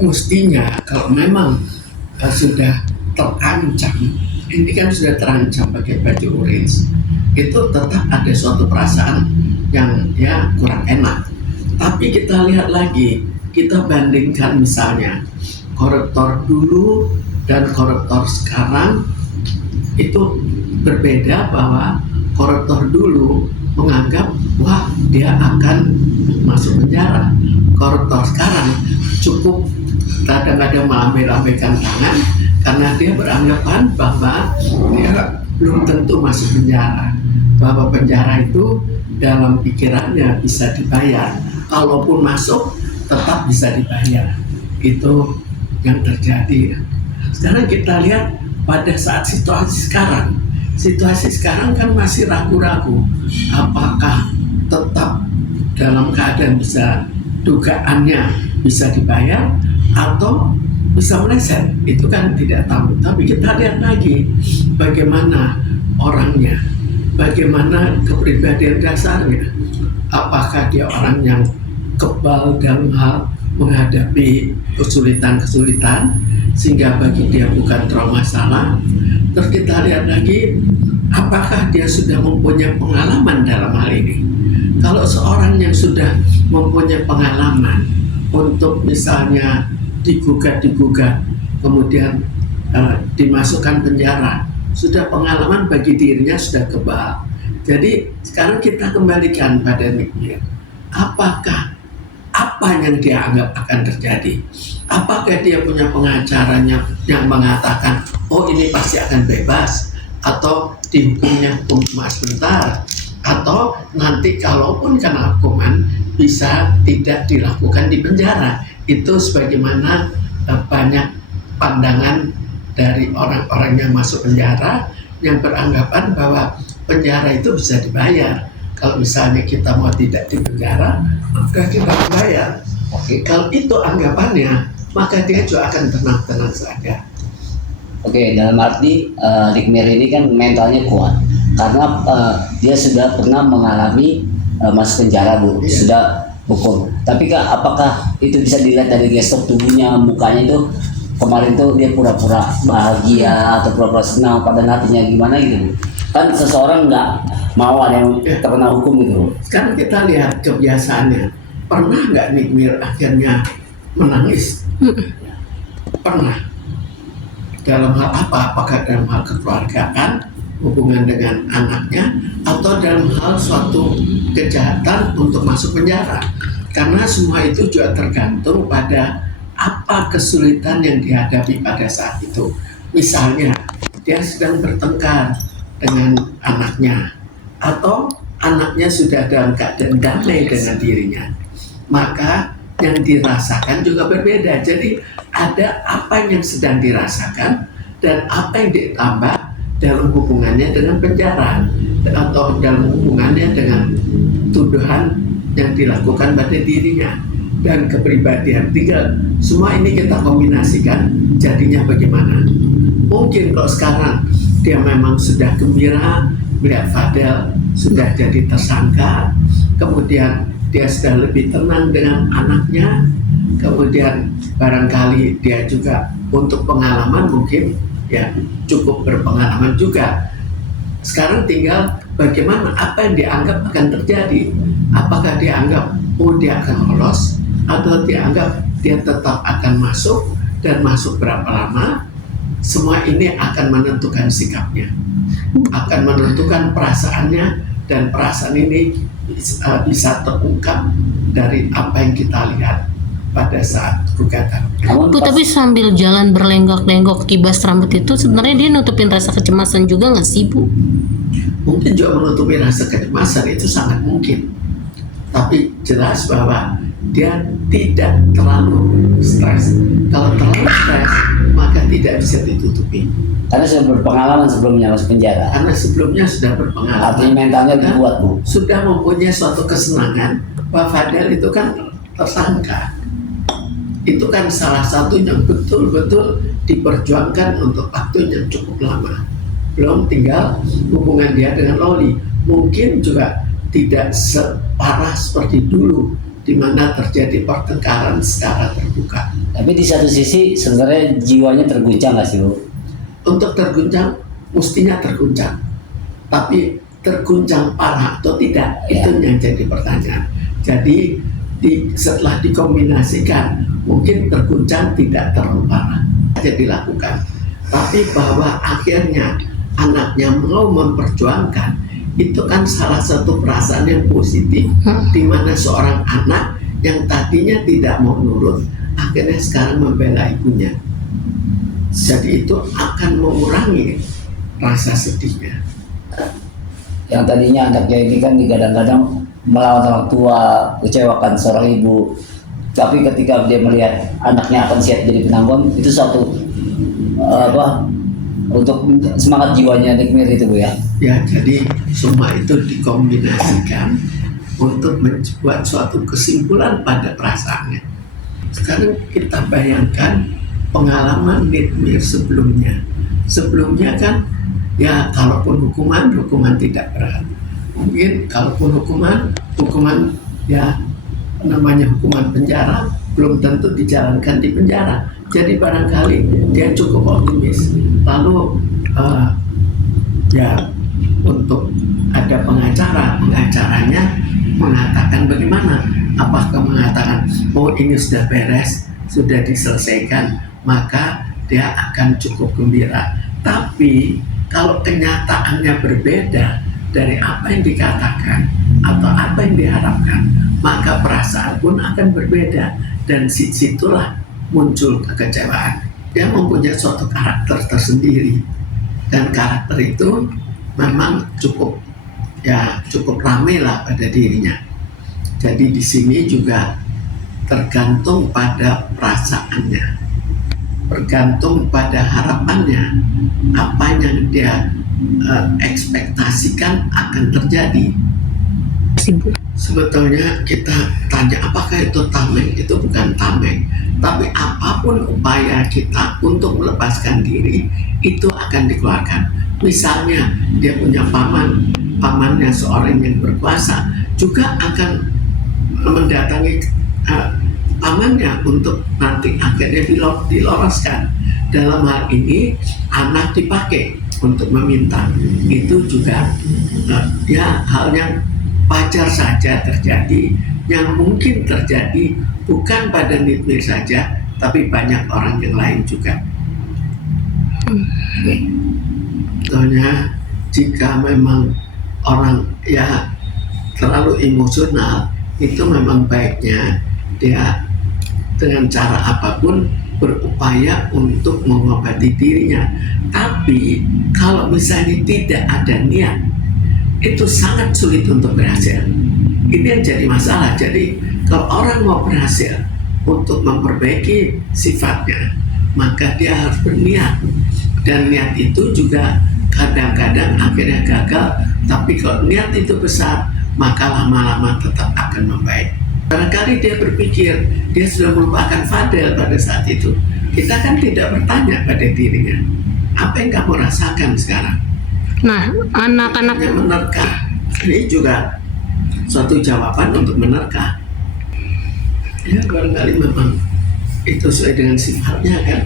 Mestinya kalau memang sudah terancam, ini kan sudah terancam pakai baju orange, itu tetap ada suatu perasaan yang ya kurang enak. Tapi kita lihat lagi, kita bandingkan misalnya koruptor dulu dan koruptor sekarang itu berbeda, bahwa koruptor dulu menganggap wah dia akan masuk penjara. Koruptor sekarang cukup kadang-kadang melambaikan tangan karena dia beranggapan bahwa dia belum tentu masuk penjara, bahwa penjara itu dalam pikirannya bisa dibayar, kalaupun masuk tetap bisa dibayar. Itu yang terjadi. Sekarang kita lihat pada saat situasi sekarang kan masih ragu-ragu apakah tetap dalam keadaan bisa, dugaannya bisa dibayar atau bisa meleset, itu kan tidak tahu. Tapi kita lihat lagi bagaimana orangnya, bagaimana kepribadian dasarnya, apakah dia orang yang kebal dalam hal menghadapi kesulitan-kesulitan sehingga bagi dia bukan trauma masalah. Terus kita lihat lagi apakah dia sudah mempunyai pengalaman dalam hal ini. Kalau seorang yang sudah mempunyai pengalaman untuk misalnya digugat kemudian dimasukkan penjara, sudah pengalaman bagi dirinya, sudah kebal. Jadi sekarang kita kembalikan pada Nick, apakah apa yang dia anggap akan terjadi? Apakah dia punya pengacaranya yang mengatakan oh ini pasti akan bebas, atau dihukumnya hukum cuma sebentar, atau nanti kalaupun kena hukuman bisa tidak dilakukan di penjara. Itu sebagaimana banyak pandangan dari orang-orang yang masuk penjara yang beranggapan bahwa penjara itu bisa dibayar. Kalau misalnya kita mau tidak di penjara, maka kita bayar. Oke, kalau itu anggapannya, maka dia juga akan tenang-tenang saja. Oke, dalam arti Rick Mir ini kan mentalnya kuat karena dia sudah pernah mengalami masuk penjara, Bu, sudah hukum. Tapi Kak, apakah itu bisa dilihat dari gestur tubuhnya, mukanya itu kemarin tuh dia pura-pura bahagia atau pura-pura senang, padahal hatinya gimana gitu, Bu? Kan seseorang nggak mau ada yang terkena hukum gitu. Sekarang kita lihat kebiasaannya. Pernah nggak Nick Mir akhirnya menangis? Pernah. Dalam hal apa? Apakah dalam hal kekeluargaan, hubungan dengan anaknya, atau dalam hal suatu kejahatan untuk masuk penjara? Karena semua itu juga tergantung pada apa kesulitan yang dihadapi pada saat itu. Misalnya, dia sedang bertengkar dengan anaknya, atau anaknya sudah dalam keadaan damai dengan dirinya, maka yang dirasakan juga berbeda. Jadi ada apa yang sedang dirasakan dan apa yang ditambah dalam hubungannya dengan penjara, atau dalam hubungannya dengan tuduhan yang dilakukan pada dirinya dan kepribadian. Tinggal semua ini kita kombinasikan, jadinya bagaimana. Mungkin kalau sekarang dia memang sudah gembira melihat Fadel sudah jadi tersangka, kemudian dia sudah lebih tenang dengan anaknya, kemudian barangkali dia juga untuk pengalaman mungkin ya cukup berpengalaman juga. Sekarang tinggal bagaimana apa yang dianggap akan terjadi. Apakah dianggap oh dia akan lolos, atau dianggap dia tetap akan masuk, dan masuk berapa lama. Semua ini akan menentukan sikapnya, akan menentukan perasaannya, dan perasaan ini bisa terungkap dari apa yang kita lihat pada saat gugatan. Bu, tapi sambil jalan berlenggak-lenggok kibas rambut itu sebenarnya dia nutupin rasa kecemasan juga nggak sih, Bu? Mungkin juga menutupi rasa kecemasan, itu sangat mungkin. Tapi jelas bahwa dia tidak terlalu stres. Kalau terlalu stres, maka tidak bisa ditutupi. Karena sudah berpengalaman sebelumnya masuk penjara. Karena sebelumnya sudah berpengalaman. Artinya mentalnya lebih kuat, Bu. Sudah mempunyai suatu kesenangan bahwa Fadel itu kan tersangka. Itu kan salah satu yang betul-betul diperjuangkan untuk waktu yang cukup lama. Belum tinggal hubungan dia dengan Loli. Mungkin juga tidak separah seperti dulu di mana terjadi pertengkaran secara terbuka. Tapi di satu sisi sebenarnya jiwanya terguncang nggak sih Bu? Untuk terguncang, mestinya terguncang. Tapi terguncang parah atau tidak, Ya. itu yang jadi pertanyaan. Jadi setelah dikombinasikan, mungkin terguncang tidak terlalu parah. Jadi dilakukan. Tapi bahwa akhirnya anaknya mau memperjuangkan, itu kan salah satu perasaan yang positif, di mana seorang anak yang tadinya tidak mau nurut, akhirnya sekarang membela ibunya. Jadi itu akan mengurangi rasa sedihnya. Yang tadinya anaknya ini kan kadang-kadang melawan orang tua, kecewakan seorang ibu. Tapi ketika dia melihat anaknya akan siap jadi penanggung, itu satu untuk semangat jiwanya Nikmir itu Bu ya. Ya, jadi semua itu dikombinasikan untuk membuat suatu kesimpulan pada perasaannya. Sekarang kita bayangkan pengalaman Nikmir sebelumnya. Sebelumnya kan, ya kalaupun hukuman tidak berat. Mungkin kalaupun hukuman ya namanya hukuman penjara, belum tentu dijalankan di penjara. Jadi barangkali dia cukup optimis. Lalu ya untuk ada pengacaranya mengatakan bagaimana? Apakah mengatakan oh ini sudah beres, sudah diselesaikan, maka dia akan cukup gembira. Tapi kalau kenyataannya berbeda dari apa yang dikatakan atau apa yang diharapkan, maka perasaan pun akan berbeda, dan situlah muncul kekecewaan. Dia mempunyai suatu karakter tersendiri, dan karakter itu memang cukup ramai lah pada dirinya. Jadi di sini juga tergantung pada perasaannya, bergantung pada harapannya, apa yang dia ekspektasikan akan terjadi. Sebetulnya kita tanya apakah itu tameng? Itu bukan tameng, tapi apapun upaya kita untuk melepaskan diri itu akan dikeluarkan. Misalnya dia punya pamannya seorang yang berkuasa, juga akan mendatangi pamannya untuk nanti akhirnya diloloskan. Dalam hal ini anak dipakai untuk meminta, itu juga ya hal yang wajar saja terjadi, yang mungkin terjadi bukan pada Nikmir saja, tapi banyak orang yang lain juga. Contohnya jika memang orang ya terlalu emosional, itu memang baiknya dia dengan cara apapun berupaya untuk mengobati dirinya. Tapi kalau misalnya tidak ada niat, itu sangat sulit untuk berhasil. Ini yang jadi masalah. Jadi kalau orang mau berhasil untuk memperbaiki sifatnya, maka dia harus berniat. Dan niat itu juga kadang-kadang akhirnya gagal. Tapi kalau niat itu besar, maka lama-lama tetap akan membaik. Barangkali dia berpikir dia sudah melupakan Fadel pada saat itu. Kita kan tidak bertanya pada dirinya, apa yang kamu rasakan sekarang? Nah, anak-anak Yang menerka, ini juga suatu jawaban untuk menerka. Ya barangkali memang itu sesuai dengan sifatnya kan.